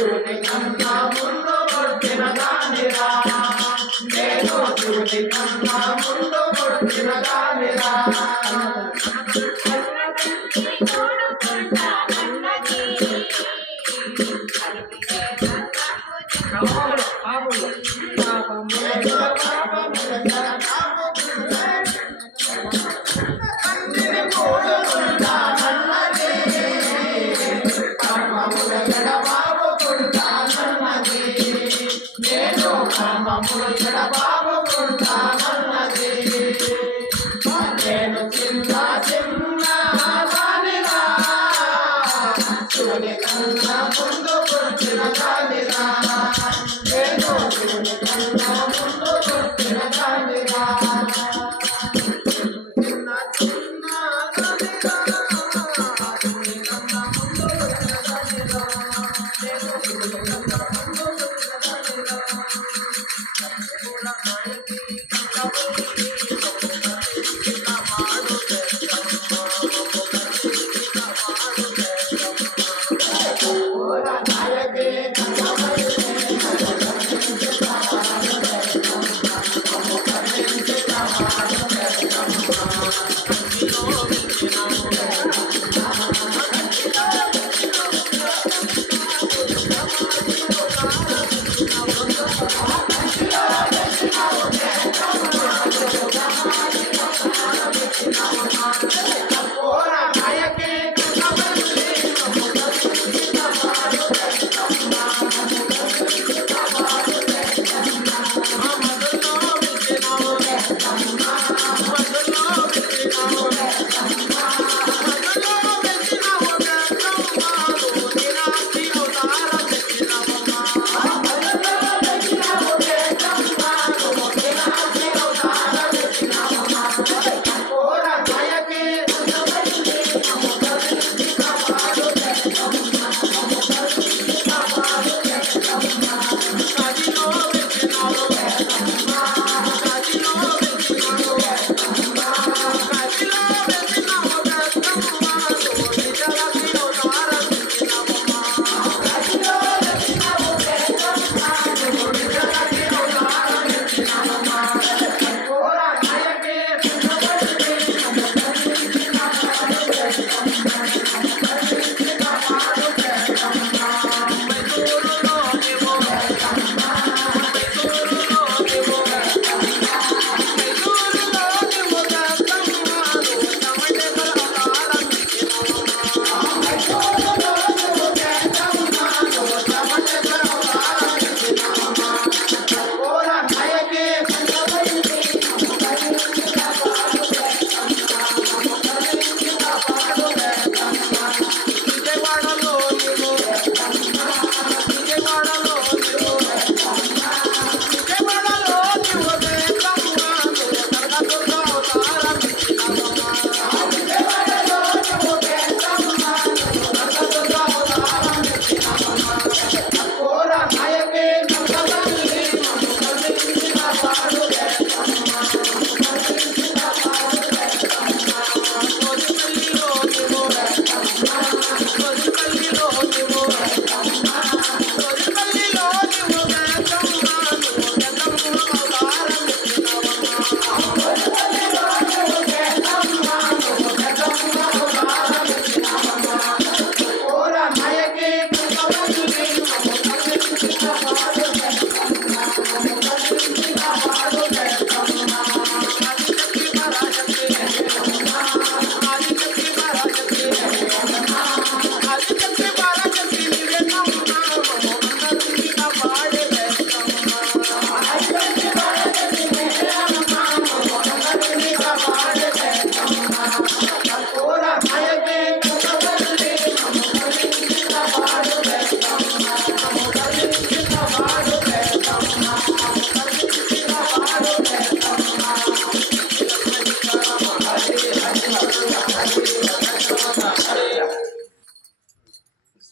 శివుని కన్నా ముందు పుట్టిన దానిరా నేను శివుని కన్నా ముందు పుట్టిన దానిరా నామములు జడబాబుతామన్నది నేను చిన్న చిన్న దానిరా చూని కన్నా ముందు పుట్టిన దానిరా నేను చూని కన్నా ముందు పుట్టిన దానిరా